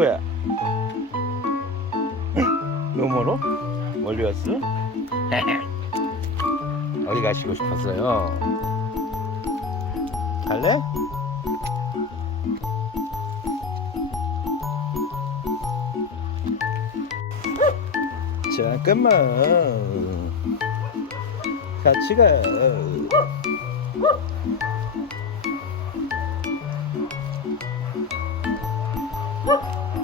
코야. 너무 멀어? 멀리 왔어? 어디 가시고 싶었어요? 갈래? 잠깐만 같이 가 Boop.